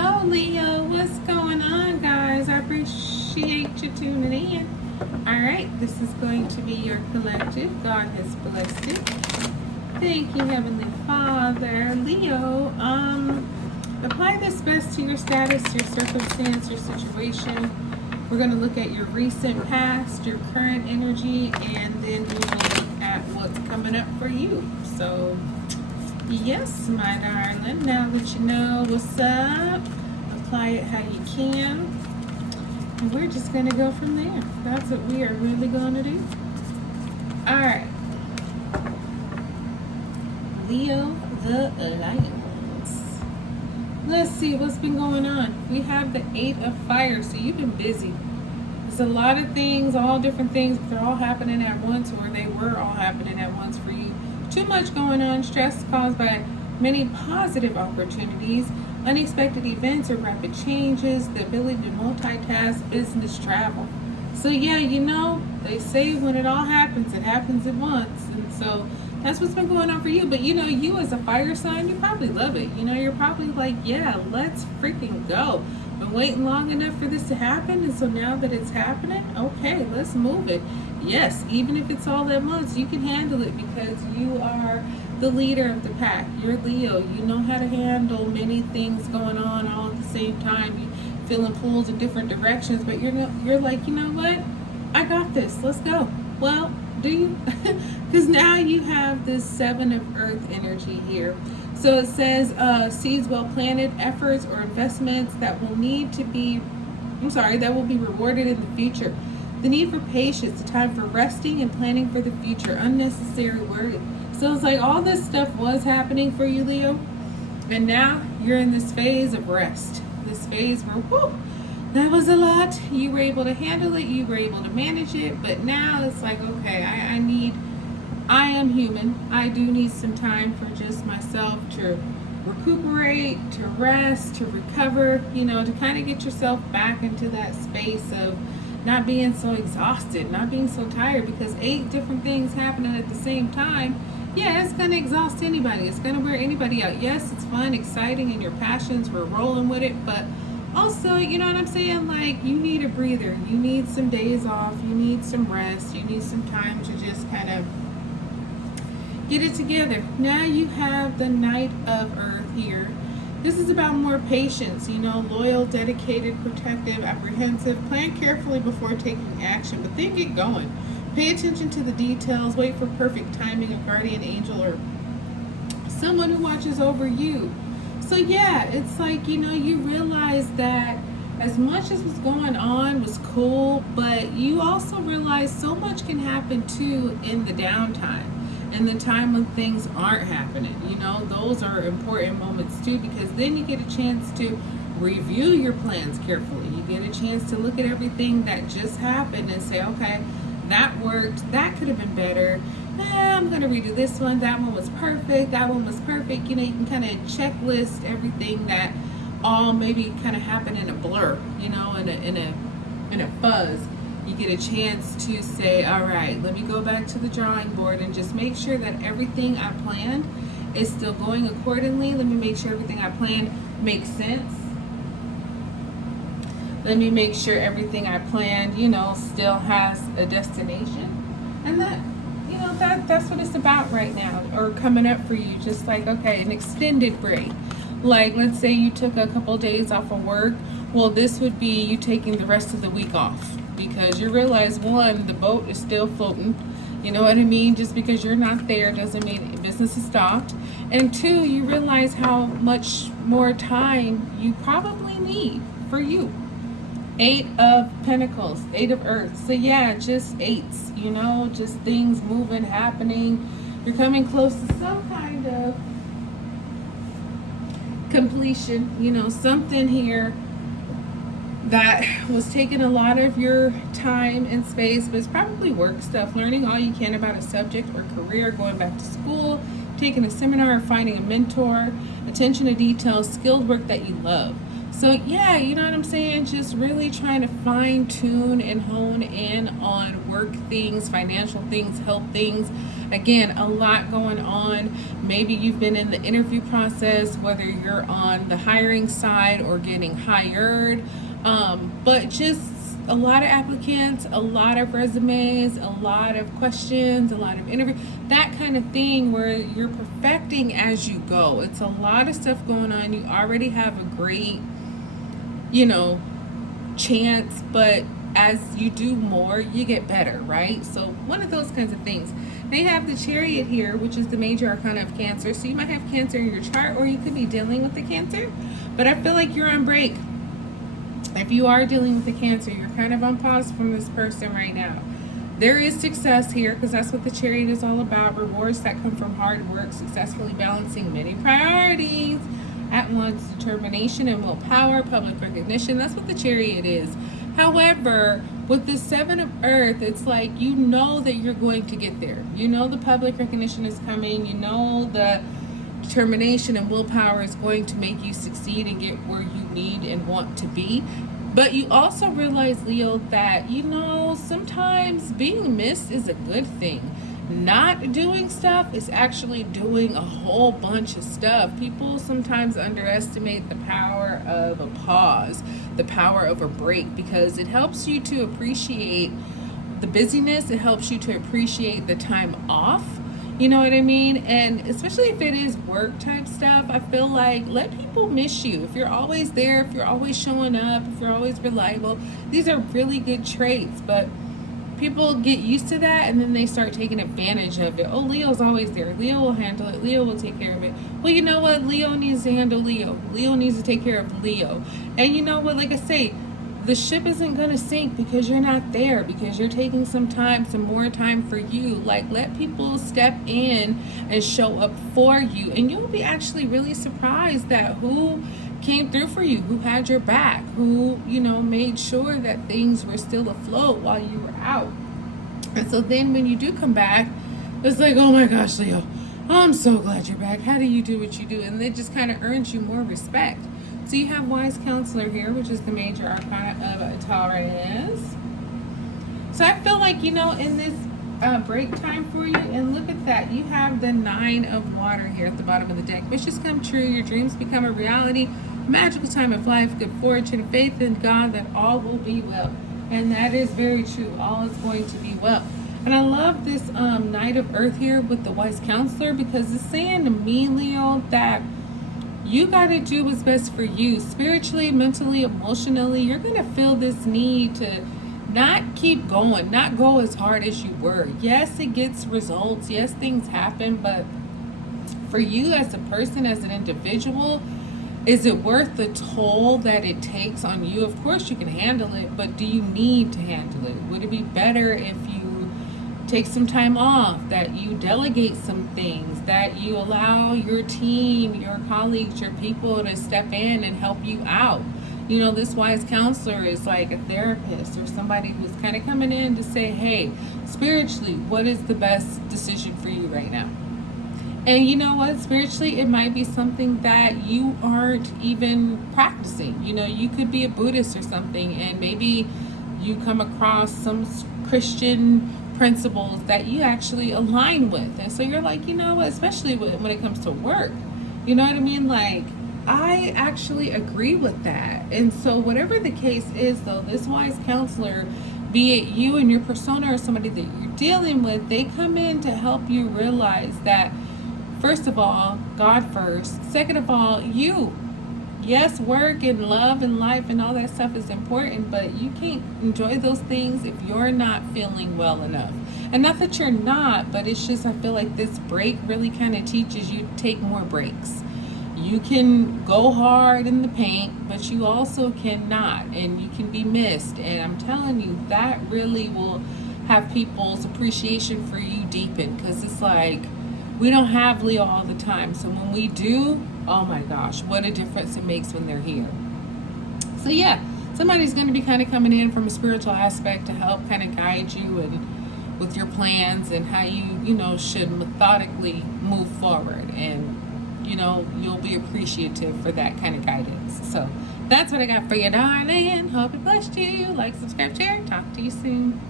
Hello, Leo. What's going on, guys? I appreciate you tuning in. All right, this is going to be your collective. God has blessed it. Thank you, Heavenly Father. Leo, apply this best to your status, your circumstance, your situation. We're going to look at your recent past, your current energy, and then we will look at what's coming up for you. So, yes, my darling, now that you know what's up, apply it how you can. And we're just going to go from there. That's what we are really going to do. All right. Leo the Lions. Let's see what's been going on. We have the 8 of Fire, so you've been busy. There's a lot of things, all different things, but they're all happening at once, or they were all happening at once for you. Too much going on, stress caused by many positive opportunities, unexpected events or rapid changes, the ability to multitask, business, travel. So yeah, you know, they say when it all happens, it happens at once. And so that's what's been going on for you. But you know, you as a fire sign, you probably love it. You know, you're probably like, yeah, let's freaking go. Been waiting long enough for this to happen, and so now that it's happening, okay, let's move it. Yes, even if it's all at once, you can handle it because you are the leader of the pack. You're Leo. You know how to handle many things going on all at the same time. You feeling pulled in different directions, but you're like, you know what? I got this. Let's go. Well, do you? Because now you have this 7 of Earth energy here. So it says seeds well planted, efforts or investments that will be rewarded in the future. The need for patience, the time for resting and planning for the future, unnecessary worry. So it's like all this stuff was happening for you, Leo, and now you're in this phase of rest. This phase where, whoo, that was a lot. You were able to handle it, you were able to manage it, but now it's like, okay, I am human. I do need some time for just myself to recuperate, to rest, to recover, you know, to kind of get yourself back into that space of not being so exhausted, not being so tired, because 8 different things happening at the same time, yeah, it's going to exhaust anybody. It's going to wear anybody out. Yes, it's fun, exciting, and your passions, we're rolling with it, but also, you know what I'm saying? Like, you need a breather. You need some days off. You need some rest. You need some time to just kind of get it together. Now you have the Knight of Earth here. This is about more patience, you know, loyal, dedicated, protective, apprehensive. Plan carefully before taking action, but then get going. Pay attention to the details. Wait for perfect timing, a guardian angel or someone who watches over you. So yeah, it's like, you know, you realize that as much as what's going on was cool, but you also realize so much can happen too in the downtime. And the time when things aren't happening, you know, those are important moments too, because then you get a chance to review your plans carefully. You get a chance to look at everything that just happened and say, okay, that worked, that could have been better. I'm going to redo this one. That one was perfect. That one was perfect. You know, you can kind of checklist everything that all maybe kind of happened in a blur, you know, in a fuzz. You get a chance to say, all right, let me go back to the drawing board and just make sure that everything I planned is still going accordingly. Let me make sure everything I planned makes sense. Let me make sure everything I planned, you know, still has a destination. And that, you know, that's what it's about right now, or coming up for you. Just like, okay, an extended break. Like, let's say you took a couple days off of work. Well, this would be you taking the rest of the week off. Because you realize, one, the boat is still floating. You know what I mean? Just because you're not there doesn't mean business is stopped. And 2, you realize how much more time you probably need for you. 8 of Pentacles, 8 of Earth. So yeah, just 8s, you know, just things moving, happening. You're coming close to some kind of completion, you know, something here that was taking a lot of your time and space, but it's probably work stuff, learning all you can about a subject or career, going back to school, taking a seminar, finding a mentor, attention to detail, skilled work that you love. So yeah, you know what I'm saying? Just really trying to fine tune and hone in on work things, financial things, health things. Again, a lot going on. Maybe you've been in the interview process, whether you're on the hiring side or getting hired. But just a lot of applicants, a lot of resumes, a lot of questions, a lot of interview, that kind of thing where you're perfecting as you go. It's a lot of stuff going on. You already have a great, you know, chance, but as you do more, you get better, right? So one of those kinds of things. They have the Chariot here, which is the major arcana of Cancer. So you might have Cancer in your chart, or you could be dealing with the Cancer. But I feel like you're on break. If you are dealing with the Cancer, you're kind of on pause from this person right now. There is success here, because that's what the Chariot is all about. Rewards that come from hard work, successfully balancing many priorities at once, determination and willpower, public recognition. That's what the Chariot is. However, with the Seven of Earth, it's like you know that you're going to get there. You know the public recognition is coming. You know the determination and willpower is going to make you succeed and get where you need and want to be. But you also realize, Leo, that, you know, sometimes being missed is a good thing. Not doing stuff is actually doing a whole bunch of stuff. People sometimes underestimate the power of a pause, the power of a break, because it helps you to appreciate the busyness. It helps you to appreciate the time off. You know what I mean? And especially if it is work type stuff, I feel like let people miss you. If you're always there, if you're always showing up, if you're always reliable, these are really good traits. But people get used to that, and then they start taking advantage of it. Oh, Leo's always there. Leo will handle it. Leo will take care of it. Well, you know what? Leo needs to handle Leo. Leo needs to take care of Leo. And you know what? Like I say, the ship isn't going to sink because you're not there, because you're taking some more time for you. Like, let people step in and show up for you, and you'll be actually really surprised that who came through for you, who had your back, who, you know, made sure that things were still afloat while you were out. And so then when you do come back, it's like, oh my gosh, Leo, I'm so glad you're back. How do you do what you do? And it just kind of earns you more respect. So you have Wise Counselor here, which is the major arcana of Taurus. So I feel like, you know, in this break time for you, and look at that, you have the Nine of Water here at the bottom of the deck. Wishes come true, your dreams become a reality, magical time of life, good fortune, faith in God that all will be well. And that is very true. All is going to be well. And I love this Knight of Earth here with the Wise Counselor, because it's saying to me, Leo, that you got to do what's best for you spiritually, mentally, emotionally. You're going to feel this need to not keep going, not go as hard as you were. Yes, it gets results. Yes, things happen. But for you as a person, as an individual, is it worth the toll that it takes on you? Of course you can handle it, but do you need to handle it? Would it be better if you take some time off, that you delegate some things, that you allow your team, your colleagues, your people to step in and help you out? You know, this Wise Counselor is like a therapist or somebody who's kind of coming in to say, hey, spiritually, what is the best decision for you right now? And you know what? Spiritually, it might be something that you aren't even practicing. You know, you could be a Buddhist or something, and maybe you come across some Christian principles that you actually align with. And so you're like, you know what? Especially when it comes to work, you know what I mean? Like, I actually agree with that. And so whatever the case is, though, this Wise Counselor, be it you and your persona or somebody that you're dealing with, they come in to help you realize that, first of all, God first. Second of all, you. Yes, work and love and life and all that stuff is important, but you can't enjoy those things if you're not feeling well enough. And not that you're not, but it's just, I feel like this break really kind of teaches you to take more breaks. You can go hard in the paint, but you also cannot, and you can be missed. And I'm telling you, that really will have people's appreciation for you deepen, because it's like, we don't have Leo all the time. So when we do, oh my gosh, what a difference it makes when they're here. So yeah, somebody's going to be kind of coming in from a spiritual aspect to help kind of guide you and with your plans and how you know, should methodically move forward. And, you know, you'll be appreciative for that kind of guidance. So That's what I got for you, darling. Hope it blessed you. Like, subscribe, share. Talk to you soon.